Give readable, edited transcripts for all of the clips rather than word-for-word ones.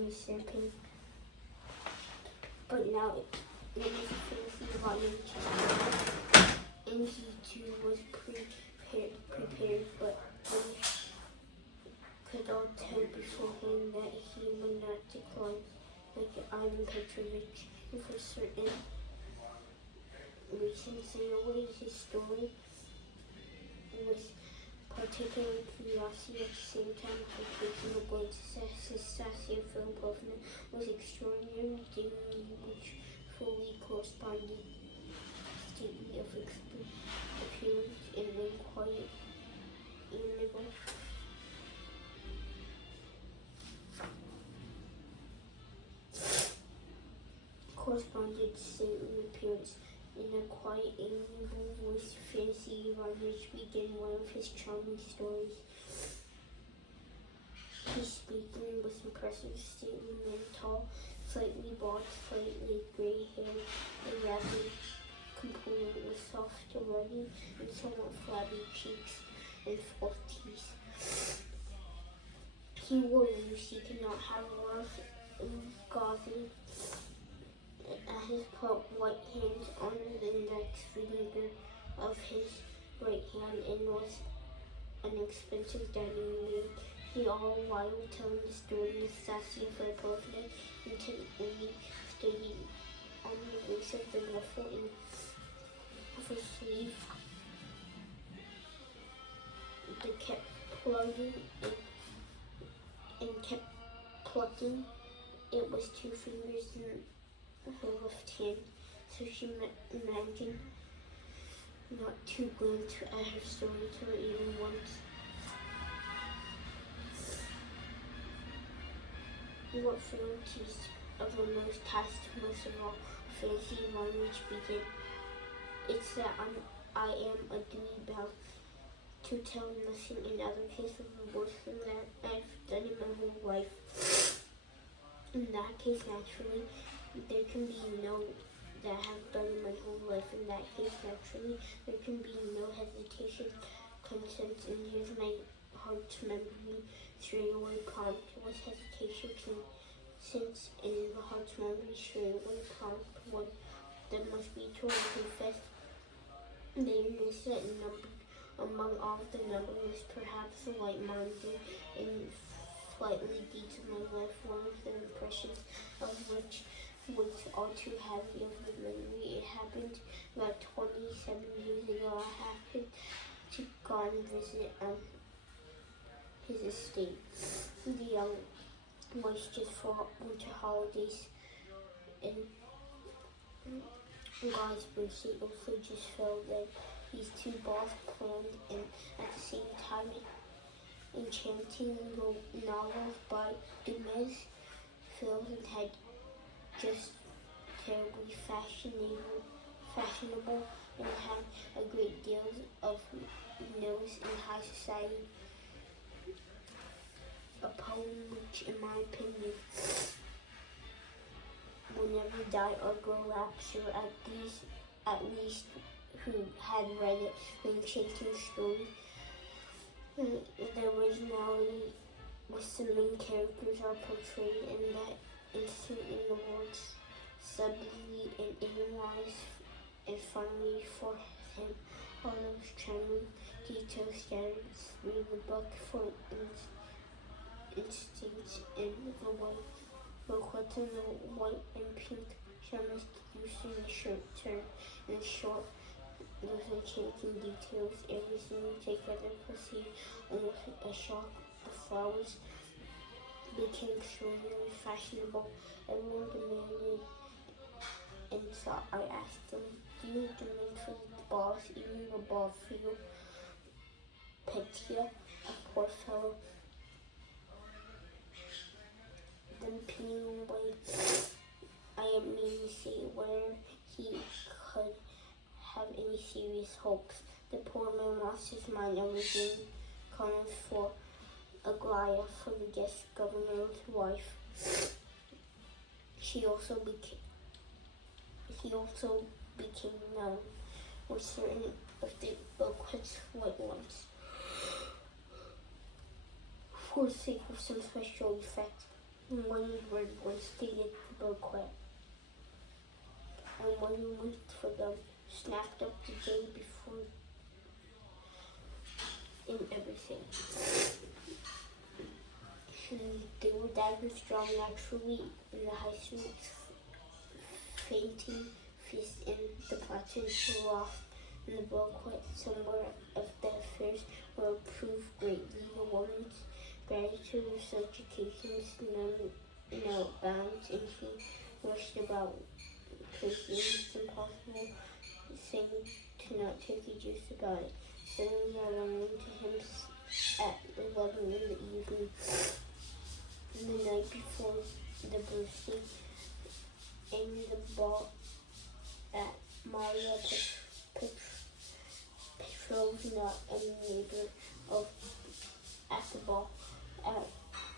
and simping. But now it is a fantasy about nature, and he too was prepared, but we could all tell beforehand that he would not decline, like Ivan Petrovich, and for certain reasons they always his story was particular curiosity. At the same time, her personal glance as Stasia Filipovna was extraordinary, which fully corresponded stately of appearance and then quiet amiable. Corresponded stately appearance in a quiet, amiable voice. Fancy Ivanovich began one of his charming stories. He's speaking with impressive stately man, tall, slightly bald, slightly gray hair, and rather component with soft, ruddy, and somewhat flabby cheeks and false teeth. He wore loose. He could not have rough and gauzy. At his plump white hand on the index finger of his right hand and was an expensive dining room. He all while telling the story, Nastasia Filipovna intently studied on the waist of the ruffle of her sleeve. They kept plugging and kept plucking. It was 2 fingers in her left hand, so she imagined not to glance at her storyteller even once. What frailties of her most tasked most of all, Fancy Ivanovich began. It's that I am a duty bound to tell nothing in other cases of worse than that I've done in my whole life. In that case, naturally, there can be no that I have done in my whole life. In that case, naturally, there can be no hesitation, consent, and here's my heart's memory straight away prompt. What hesitation, consent, and the heart's memory straight away prompt one that must be told confess. They innocent and numbered among all the numbers, perhaps the light-minded and slightly deep to my life, one of the impressions of which was all too heavy of the memory. It happened about 27 years ago. I happened to go and visit his estate. The young was just for winter holidays, and God's birthday also just fell then. These two balls planned and at the same time enchanting novels by Dumas filled and had just terribly fashionable and had a great deal of nose in high society. A poem which, in my opinion, will never die or grow rapture, at least who had read it. The enchanting story, the originality with the main characters are portrayed in that instant in the words subtly and analyzed, and finally for him all those charming details scattered through the book. For instance, in the white booklets in the white and pink shamus using the shirt turn and short. Those enchanting details, everything together perceived almost a shock. The flowers became extraordinarily fashionable. Everyone demanded, and so I asked them, do you demand for the balls, even the ball for your Petya, a poor fellow? Then peeing away, I didn't mean to say where he could have any serious hopes. The poor man lost his mind and was in corners for Aglaya, for the guest governor's wife. He also became known with certain of the bouquet's white ones, for the sake of some special effect. One word wants to get the bill quit. And one went for them, snapped up the day before and everything. They were dagger strong naturally in the high street, fainting fist in the platoon flew off, and the bill quit. Somewhere of the affairs were improved greatly. The woman's gratitude for such occasions no bounds, and he rushed about, crazy and impossible, saying to not take a juice about it. Suddenly I ran into him at 11 in the evening, the night before the birthday, in the ball at Maria Petrovna, a neighbor of at the ball at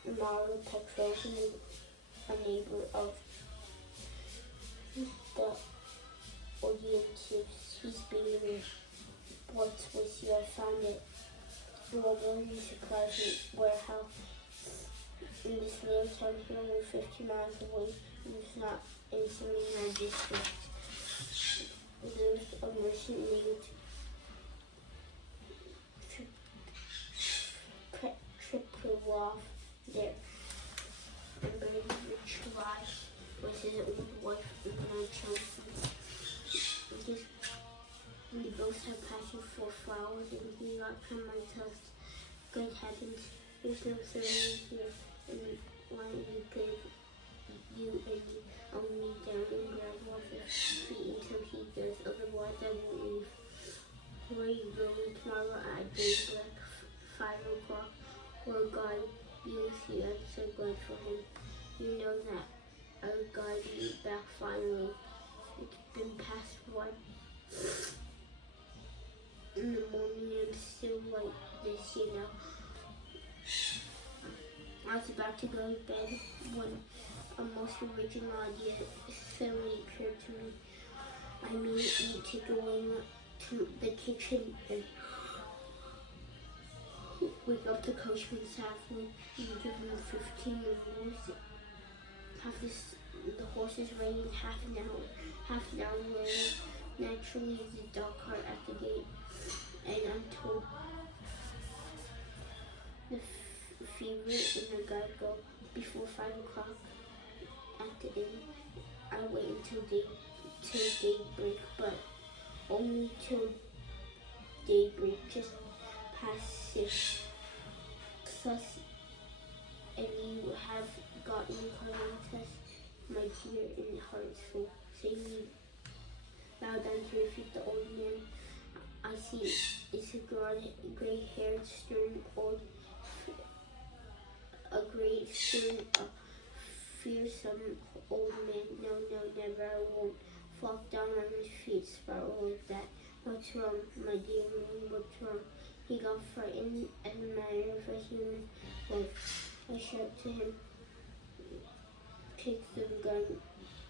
Maria Petrovna, a neighbor of the audience. He's being what's with you? I found it. Well, very surprising warehouse in this little town here, only 50 miles away. It's not anything in our district. There's a merchant named Tripolov there. And very rich life with his old wife and grandchildren. And they both have passion for flowers, and he got from myself. Good heavens, there's no ceremony here, and why you give you and only down and grab off his feet until he goes, otherwise I won't leave. Where are you going tomorrow at daybreak, 5 o'clock? Well, God, you see, I'm so glad for him. You know that I'll guide you back finally. It's been past 1. In the morning, I'm still like this, you know. I was about to go to bed when a most original idea suddenly occurred to me. I immediately took away to the kitchen and wake up the coachman softly and give him 15 minutes. Have the horses ready in half an hour. Half an hour later, naturally, there's a dog cart at the gate, and I'm told the fever and the guide go before 5 o'clock at the inn. I wait until daybreak, but only till daybreak, just past 6. Plus, and you have gotten Carlitos, my dear, and heart is full. Save me. Bow down to your feet, the old man. I see it's a gray-haired, fearsome old man. No, never. I won't flop down on his feet, spiral like that. What's wrong, my dear man? What's wrong? He got frightened as a matter of a human life. I shout to him, take the gun,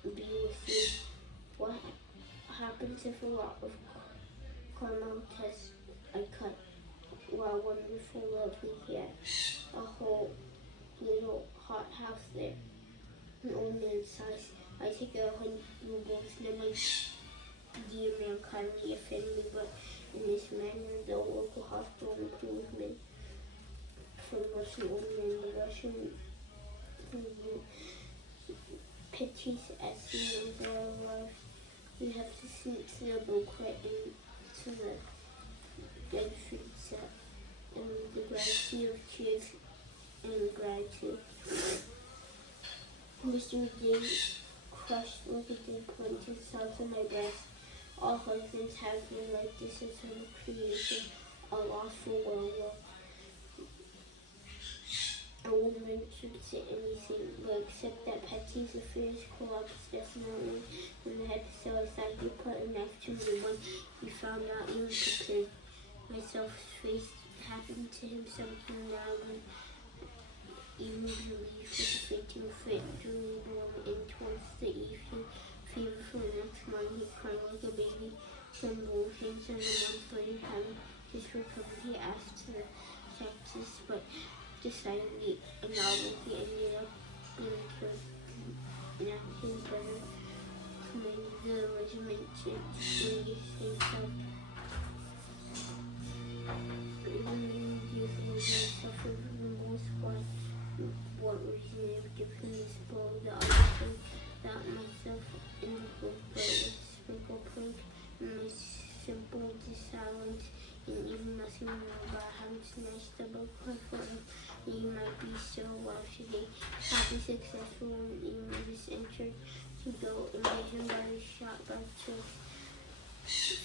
be with you. What happens if a lot of caramel tests I cut? Wow, wonderful, lovely, he had a whole little hot house there. An old man sighs. I take 100 rubles. Now my dear man kindly offend me, but in this manner the local hospital improved me. From Russian old man, the Russian Petite as soon as I arrive. We have to sneak to the booklet into the good food set, and the gratitude of tears and gratitude. Mr. McGee crushed like a dead point and sounds on my breast. All husbands have been like this in some creation, a lawful world. A woman should say anything, but except that Patsy's affairs collapsed definitely in the head, so I thought he put a knife to me when he found out even prepared. Myself face happened to him something that I would even believe with a fainting fit, during warm in towards the evening. Fever for the next morning, he cried like a baby from both hands, and a month later, having his recovery, he asked the sexist, but decidedly a novelty ended up being killed, and his brother commanded the regiment to release himself. Remaining youth was suffered remorse for what reason they would give him this blow. The other thing that myself in the book, but with sprinkle prank and my simple silence, and even nothing more about having snatched the book for him. You might be so well today, happy, successful, and you just entered to go envisioned by the shot by choice.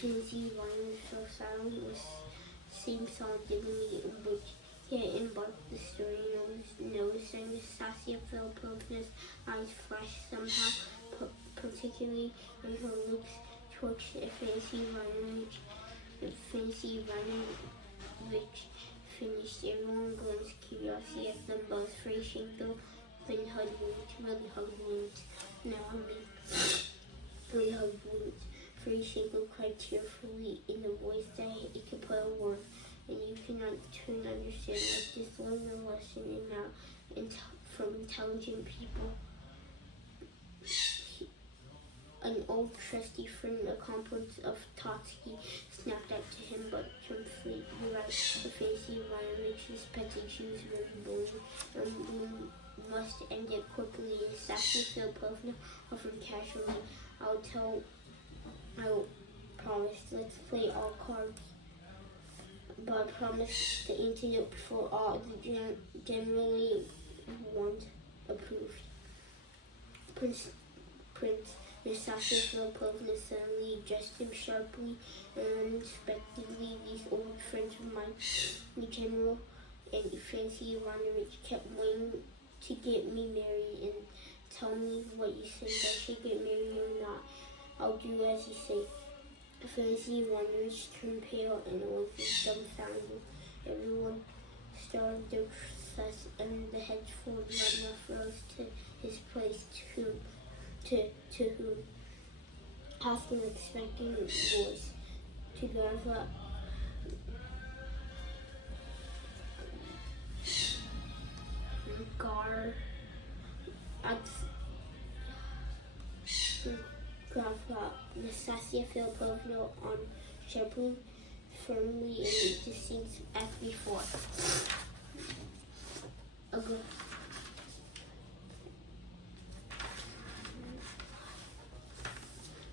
Fancy violence so silent with same solid dignity in which he had embarked the story. Noticing Nastasia Philippovna's eyes flashed somehow, particularly in her looks towards a fancy violence which finished. Everyone glanced curiosity at them both. Frashenko then hugged Wounds, really hugged Wounds. Really hugged Wounds. Frashenko cried tearfully in a voice that it could put a word, and you cannot turn to understand like this. Learn a lesson and now from intelligent people. An old trusty friend, accomplice of Trotsky, snapped out to him, but triumphantly right. The fancy environment, his petty Jews were born, and we must end it quickly. Nastasia Philippovna offered casually, I'll promise, let's play all cards. But I promise the antidote for all the generally want approved. Prince Nastasia Philippovna suddenly addressed him sharply and unexpectedly. These old friends of mine, the General and Fancy Ivanovich, kept waiting to get me married and tell me what you think I should get married or not. I'll do as you say. Fancy Ivanovich turned pale and was dumbfounded. Everyone started their success, and the henceforth Ivanov rose to his place, to whom, half an expecting voice, to Garva Nastasia Philippovna on sharply, firmly in the seats as before.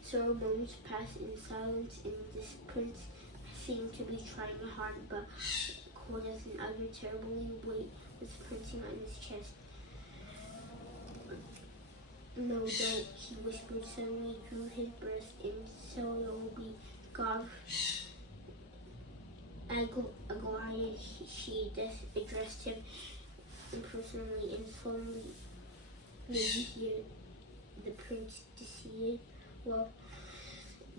Ceremonies passed in silence, and this prince seemed to be trying hard, but cold as an other terribly weight was pressing on his chest. No doubt, he whispered suddenly, drew his breath in, so it will be God. Aglaya, she addressed him impersonally and slowly. Maybe hear the prince deceded. Well,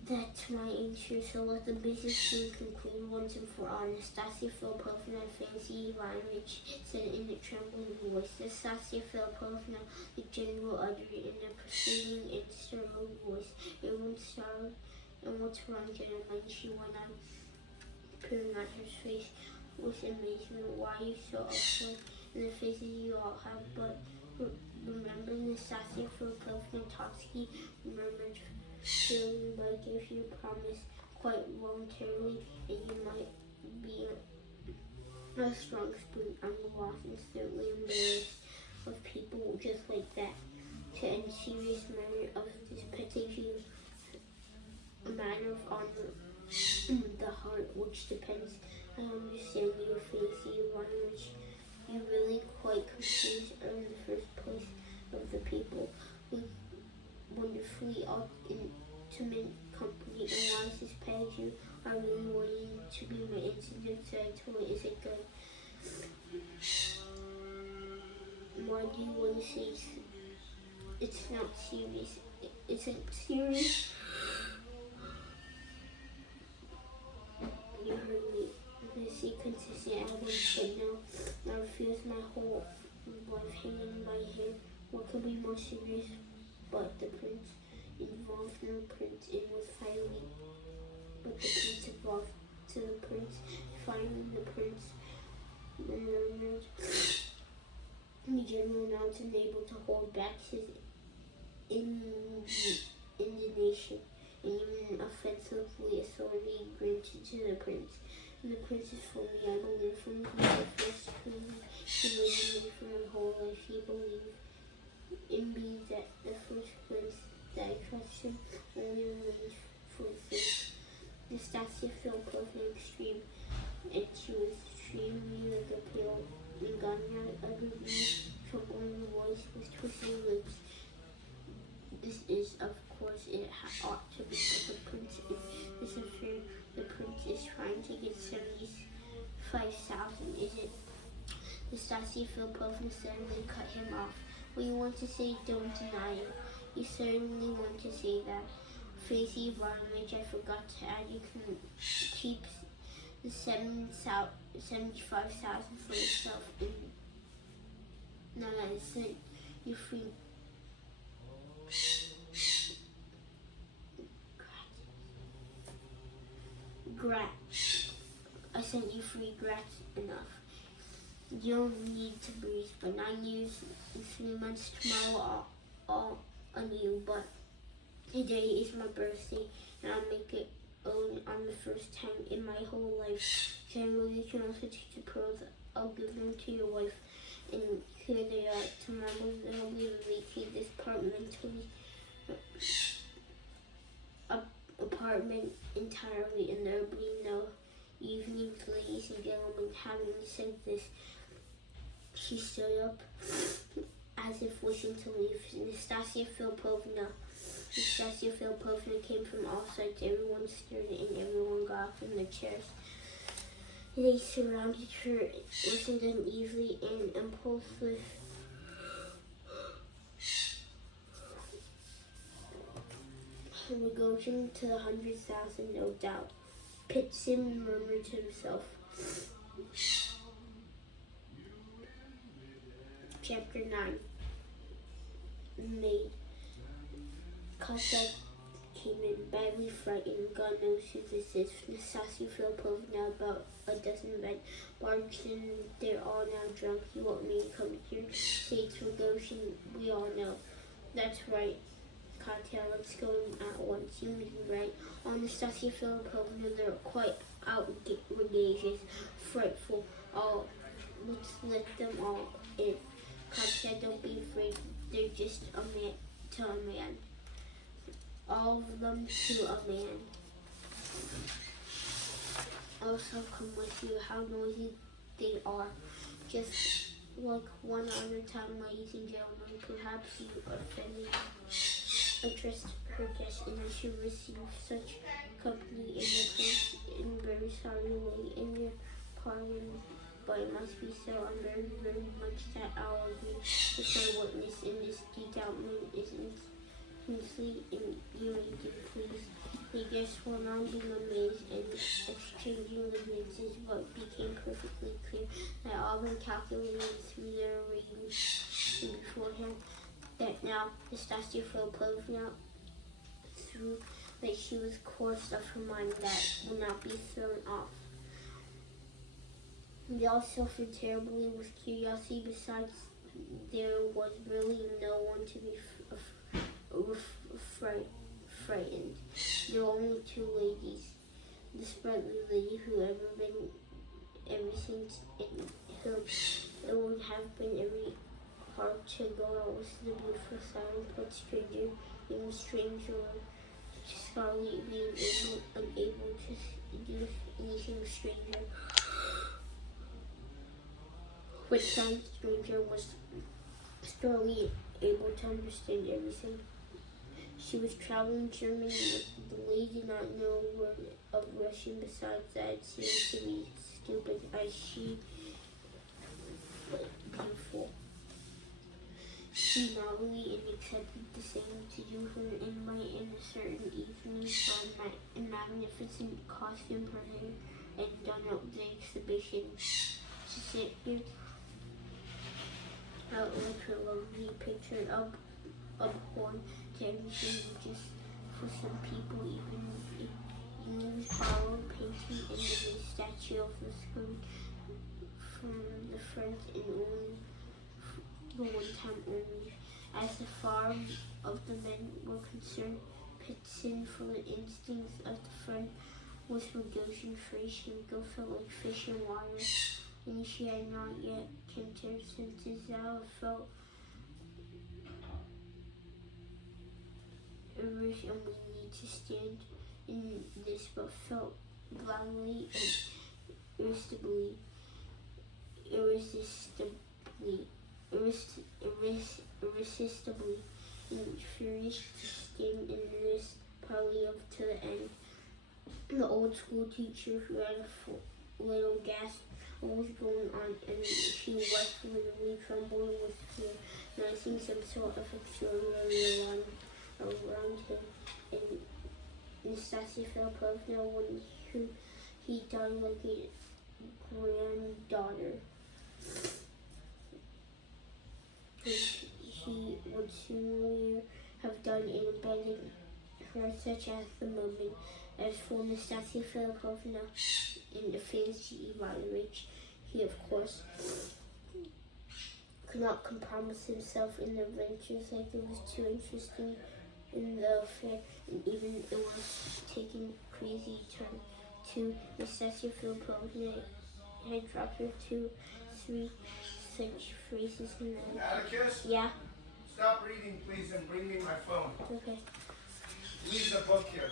that's my answer, so let the business be concluded once and for all. Nastasia Philippovna and Fancy Ivanovich said in a trembling voice. Nastasia Philippovna, the General uttered in a proceeding and startled voice. Everyone startled, and what's wrong, gentlemen? She went on, peering on her face with amazement. Why are you so upset in the faces you all have? But remember, Nastasia Philippovna, Trotsky murmured. Surely, but I gave you a promise quite voluntarily, and you might be a strong spoon on the loss and certainly embarrassed of people just like that. To end serious matter of this petty a matter of honor in the heart, which depends. I understand your Fancy Ivanovich. You really quite confused in the first place of the people. Wonderfully intimate company and wisest peg you are really wanting to be my incident, so I told it, is it good? Why do you want to say it's not serious? Isn't serious? You heard me. I see consistent evidence, but no, I refuse my whole life hanging in my hair. What could be more serious? But the prince involved no prince, it was fighting. But the prince involved to the prince, fighting the prince, murmured. The general, now unable to hold back his indignation, and even offensively authority granted to the prince. And the prince is fully, I believe, from the first truly humiliated me for my whole life. He believed in me that the first prince that I trust him only remains for the sake. Nastasia felt both an extreme, and she was extremely like a pale and gone out utterly trembling voice with twisting lips. This is, of course, it ought to be, but the prince in this affair, the prince is trying to get 75,000, is it? Nastasia Philipovna suddenly cut him off. What you want to say, don't deny it. You certainly want to say that. Faisy Ivanovich, I forgot to add, you can keep the 75,000 for yourself, and now that it's sent, you free. I sent you free grats enough. You don't need to breathe, but 9 years and 3 months tomorrow all on you, but today is my birthday, and I'll make it on the first time in my whole life. General, you can also take the pearls. I'll give them to your wife, and here they are. Tomorrow they'll be vacate this apartment entirely, and there'll be no evenings, ladies and gentlemen. Having said this, she stood up as if wishing to leave. Nastasia Philipovna came from all sides. Everyone stirred and everyone got up from their chairs. They surrounded her, listened uneasily and impulsive. We're going to the 100,000, no doubt. Pitsin murmured to himself. Chapter 9. Maid. Cossack came in, badly frightened. God knows who this is. Nastasia Philipovna, about a dozen men, barged in. They're all now drunk. You want me to come here? Say it's Rogozhin. We all know. That's right. Katya, let's go at once. You mean right? On Nastasia Philipovna, they're quite outrageous, frightful. Let's let them all in. Katya, don't be afraid. They're just a man to a man. All of them to a man. Also come with you. How noisy they are. Just like one other time, ladies and gentlemen. Perhaps you offended interest her guest, and you should receive such company in your place in very sorry way. In your pardon, but it must be so. I'm very, very much that I'll agree with my witness in this detachment is intensely and you please. The guests will now be amazed, and exchanging the glances, what became perfectly clear that all been calculated through their ratings beforehand. That now Nastasia Philipovna through that she was course of her mind that would not be thrown off. They all suffered terribly with curiosity. Besides, there was really no one to be frightened. There were only 2 ladies. The sprightly lady who ever since it would have been very hard to go out with the beautiful silent but stranger, even stranger, Scarlet being unable to do anything stranger. Which sounds stranger was Scarlet able to understand everything. She was traveling Germany with the lady did not know a word of Russian. Besides that, it seemed to be stupid as she was beautiful. She nodded and accepted the same to do her invite in a certain evening from a magnificent costume for her and done up the exhibition. To sit here out with her lovely picture of horn to everything just for some people, even borrowed painting and the statue of the screen from the front and only the one time only. As the farm of the men were concerned, Pitson, for the instincts of the friend, was for Goshen fish and go felt like fish in water, and she had not yet tempted since Zara felt rich and we need to stand in this, but felt blindly and irresistibly, and furious to stand in this parley up to the end. The old school teacher, who had a little gasp of what was going on, and she was literally trembling with fear, noticing some sort of extraordinary alarm around him, and Nastasia Filipovna, when he died like a granddaughter, which he would sooner have done in abandoning her, such as the moment. As for Nastasia Filipovna in the fantasy Ivanovich, he of course could not compromise himself in the adventures, like it was too interesting in the affair, and even it was taking crazy turn to Nastasia Filipovna had dropped her 2-3 such phrases in the Atticus? Yeah. Stop reading, please, and bring me my phone. Okay. Leave the book here.